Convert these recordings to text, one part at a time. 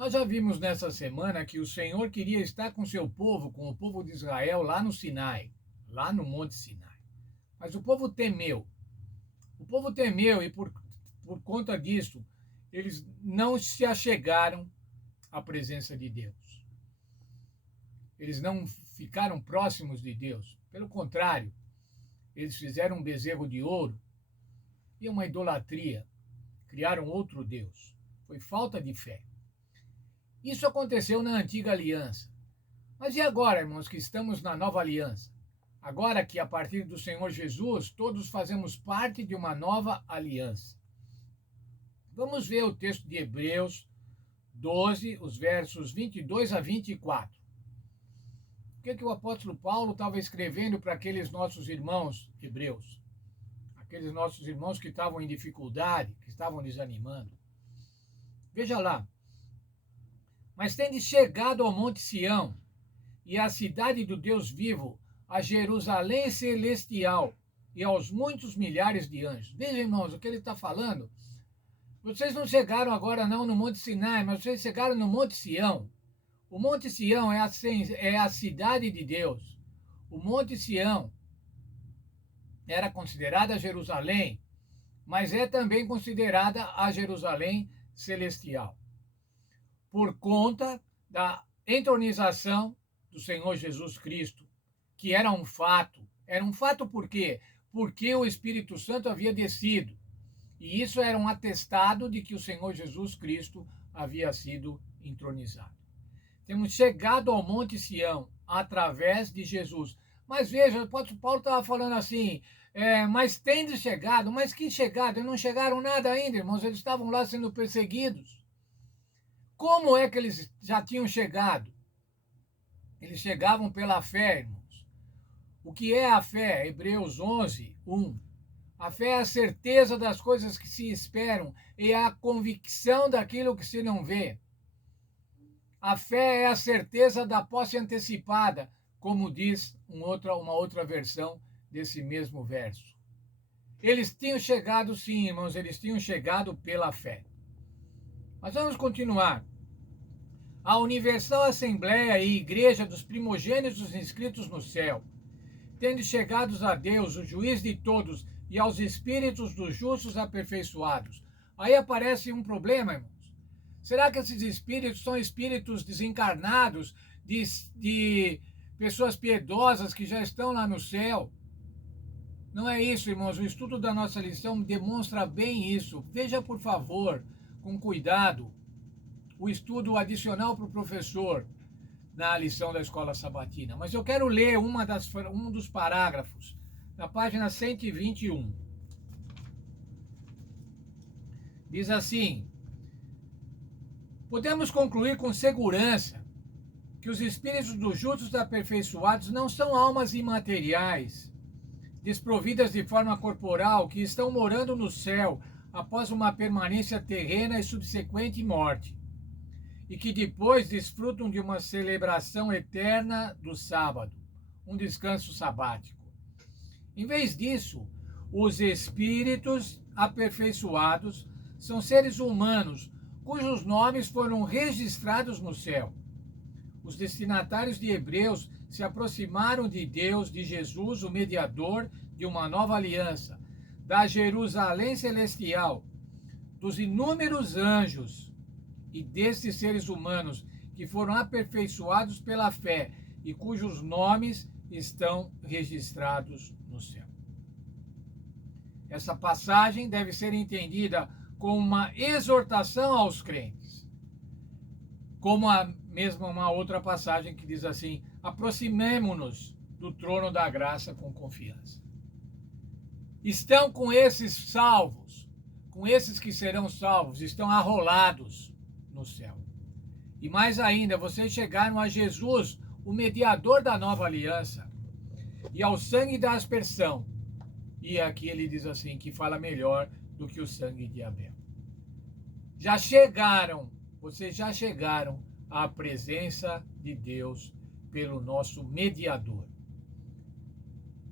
Nós já vimos nessa semana que o Senhor queria estar com seu povo, com o povo de Israel, lá no Sinai, lá no Monte Sinai. Mas o povo temeu. O povo temeu e por conta disso, eles não se achegaram à presença de Deus. Eles não ficaram próximos de Deus. Pelo contrário, eles fizeram um bezerro de ouro e uma idolatria. Criaram outro Deus. Foi falta de fé. Isso aconteceu na antiga aliança. Mas e agora, irmãos, que estamos na nova aliança? Agora que a partir do Senhor Jesus, todos fazemos parte de uma nova aliança. Vamos ver o texto de Hebreus 12, os versos 22 a 24. O que o apóstolo Paulo estava escrevendo para aqueles nossos irmãos hebreus? Aqueles nossos irmãos que estavam em dificuldade, que estavam desanimando. Veja lá. Mas tende chegado ao Monte Sião e à cidade do Deus vivo, a Jerusalém celestial e aos muitos milhares de anjos. Veja, irmãos, o que ele está falando. Vocês não chegaram agora não no Monte Sinai, mas vocês chegaram no Monte Sião. O Monte Sião é a cidade de Deus. O Monte Sião era considerada Jerusalém, mas é também considerada a Jerusalém celestial. Por conta da entronização do Senhor Jesus Cristo, que era um fato. Era um fato por quê? Porque o Espírito Santo havia descido. E isso era um atestado de que o Senhor Jesus Cristo havia sido entronizado. Temos chegado ao Monte Sião através de Jesus. Mas veja, o apóstolo Paulo estava falando assim, mas tende chegado, mas que chegado? Eles não chegaram nada ainda, irmãos, eles estavam lá sendo perseguidos. Como é que eles já tinham chegado? Eles chegavam pela fé, irmãos. O que é a fé? Hebreus 11, 1. A fé é a certeza das coisas que se esperam e a convicção daquilo que se não vê. A fé é a certeza da posse antecipada, como diz uma outra versão desse mesmo verso. Eles tinham chegado, sim, irmãos, eles tinham chegado pela fé. Mas vamos continuar. A Universal Assembleia e Igreja dos primogênitos inscritos no céu, tendo chegados a Deus, o juiz de todos, e aos espíritos dos justos aperfeiçoados. Aí aparece um problema, irmãos. Será que esses espíritos são espíritos desencarnados de pessoas piedosas que já estão lá no céu? Não é isso, irmãos. O estudo da nossa lição demonstra bem isso. Veja, por favor, com cuidado, o estudo adicional para o professor na lição da escola sabatina. Mas eu quero ler um dos parágrafos, na página 121. Diz assim: podemos concluir com segurança que os espíritos dos justos aperfeiçoados não são almas imateriais, desprovidas de forma corporal, que estão morando no céu após uma permanência terrena e subsequente morte, e que depois desfrutam de uma celebração eterna do sábado, um descanso sabático. Em vez disso, os espíritos aperfeiçoados são seres humanos cujos nomes foram registrados no céu. Os destinatários de Hebreus se aproximaram de Deus, de Jesus, o mediador de uma nova aliança, da Jerusalém celestial, dos inúmeros anjos e destes seres humanos que foram aperfeiçoados pela fé e cujos nomes estão registrados no céu. Essa passagem deve ser entendida como uma exortação aos crentes, como a mesma uma outra passagem que diz assim: aproximemo-nos do trono da graça com confiança. Estão com esses salvos, com esses que serão salvos, estão arrolados no céu. E mais ainda, vocês chegaram a Jesus, o mediador da nova aliança, e ao sangue da aspersão. E aqui ele diz assim, que fala melhor do que o sangue de Abel. Já chegaram, vocês já chegaram à presença de Deus pelo nosso mediador.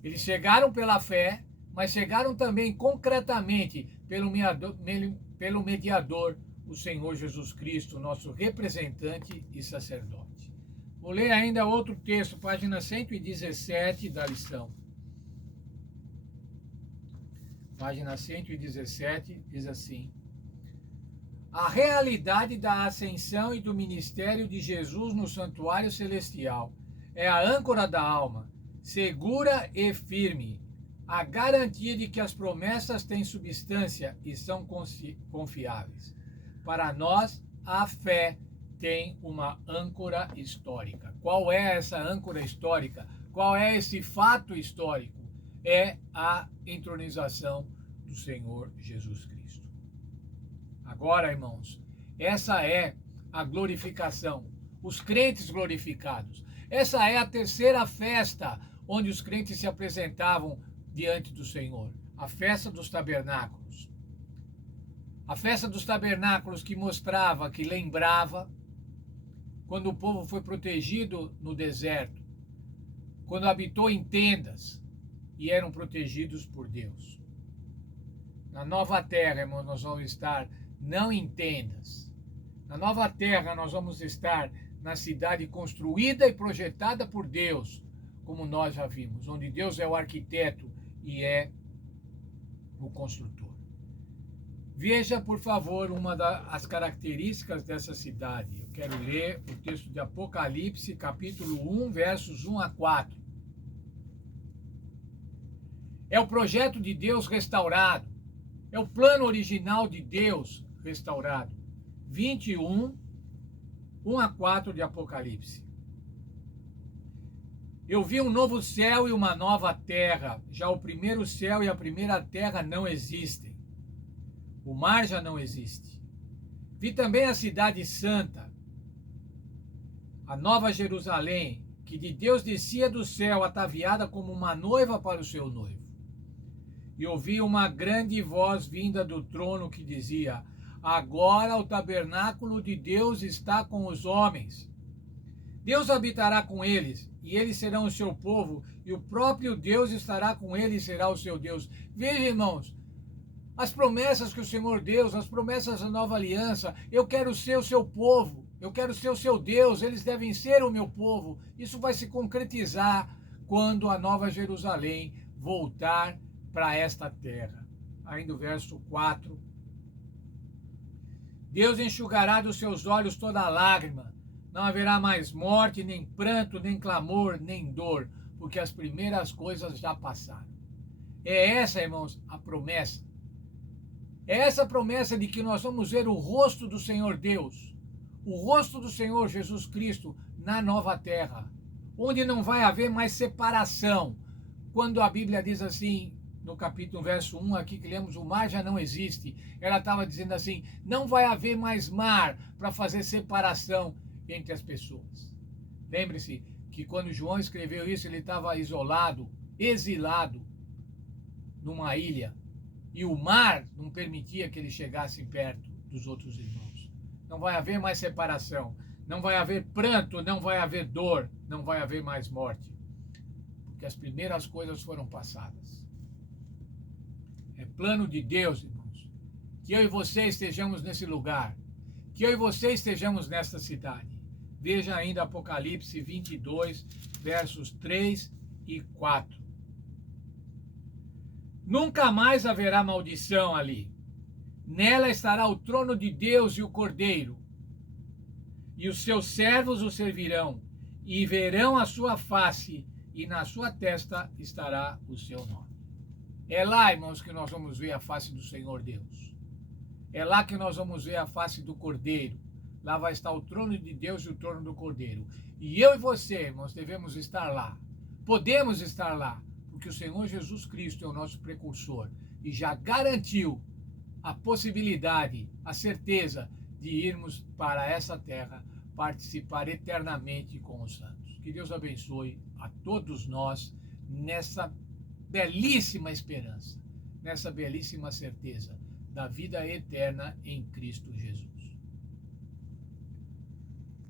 Eles chegaram pela fé, mas chegaram também concretamente pelo mediador, o Senhor Jesus Cristo, nosso representante e sacerdote. Vou ler ainda outro texto, página 117 da lição. Página 117 diz assim: a realidade da ascensão e do ministério de Jesus no santuário celestial é a âncora da alma, segura e firme, a garantia de que as promessas têm substância e são confiáveis. Para nós, a fé tem uma âncora histórica. Qual é essa âncora histórica? Qual é esse fato histórico? É a entronização do Senhor Jesus Cristo. Agora, irmãos, essa é a glorificação, os crentes glorificados. Essa é a terceira festa onde os crentes se apresentavam diante do Senhor, a festa dos tabernáculos. A festa dos tabernáculos que mostrava, que lembrava quando o povo foi protegido no deserto, quando habitou em tendas e eram protegidos por Deus. Na nova terra, irmãos, nós vamos estar não em tendas. Na nova terra, nós vamos estar na cidade construída e projetada por Deus, como nós já vimos, onde Deus é o arquiteto e é o construtor. Veja, por favor, uma das características dessa cidade. Eu quero ler o texto de Apocalipse, capítulo 1, versos 1 a 4. É o projeto de Deus restaurado. É o plano original de Deus restaurado. 21, 1 a 4 de Apocalipse. Eu vi um novo céu e uma nova terra. Já o primeiro céu e a primeira terra não existem. O mar já não existe. Vi também a cidade santa, a nova Jerusalém, que de Deus descia do céu, ataviada como uma noiva para o seu noivo. E ouvi uma grande voz vinda do trono que dizia: agora o tabernáculo de Deus está com os homens. Deus habitará com eles, e eles serão o seu povo, e o próprio Deus estará com eles e será o seu Deus. Veja, irmãos, as promessas que o Senhor deu, as promessas da nova aliança. Eu quero ser o seu povo, eu quero ser o seu Deus, eles devem ser o meu povo. Isso vai se concretizar quando a nova Jerusalém voltar para esta terra. Ainda o verso 4. Deus enxugará dos seus olhos toda lágrima. Não haverá mais morte, nem pranto, nem clamor, nem dor, porque as primeiras coisas já passaram. É essa, irmãos, a promessa. É essa promessa de que nós vamos ver o rosto do Senhor Deus, o rosto do Senhor Jesus Cristo na nova terra, onde não vai haver mais separação. Quando a Bíblia diz assim, no capítulo verso 1 aqui que lemos, o mar já não existe, ela estava dizendo assim, não vai haver mais mar para fazer separação entre as pessoas. Lembre-se que quando João escreveu isso, ele estava isolado, exilado, numa ilha, e o mar não permitia que ele chegasse perto dos outros irmãos. Não vai haver mais separação, não vai haver pranto, não vai haver dor, não vai haver mais morte, porque as primeiras coisas foram passadas. É plano de Deus, irmãos, que eu e você estejamos nesse lugar, que eu e você estejamos nesta cidade. Veja ainda Apocalipse 22, versos 3 e 4. Nunca mais haverá maldição ali. Nela estará o trono de Deus e o Cordeiro. E os seus servos o servirão, e verão a sua face, e na sua testa estará o seu nome. É lá, irmãos, que nós vamos ver a face do Senhor Deus. É lá que nós vamos ver a face do Cordeiro. Lá vai estar o trono de Deus e o trono do Cordeiro. E eu e você, irmãos, devemos estar lá. Podemos estar lá, porque o Senhor Jesus Cristo é o nosso precursor e já garantiu a possibilidade, a certeza de irmos para essa terra participar eternamente com os santos. Que Deus abençoe a todos nós nessa belíssima esperança, nessa belíssima certeza da vida eterna em Cristo Jesus.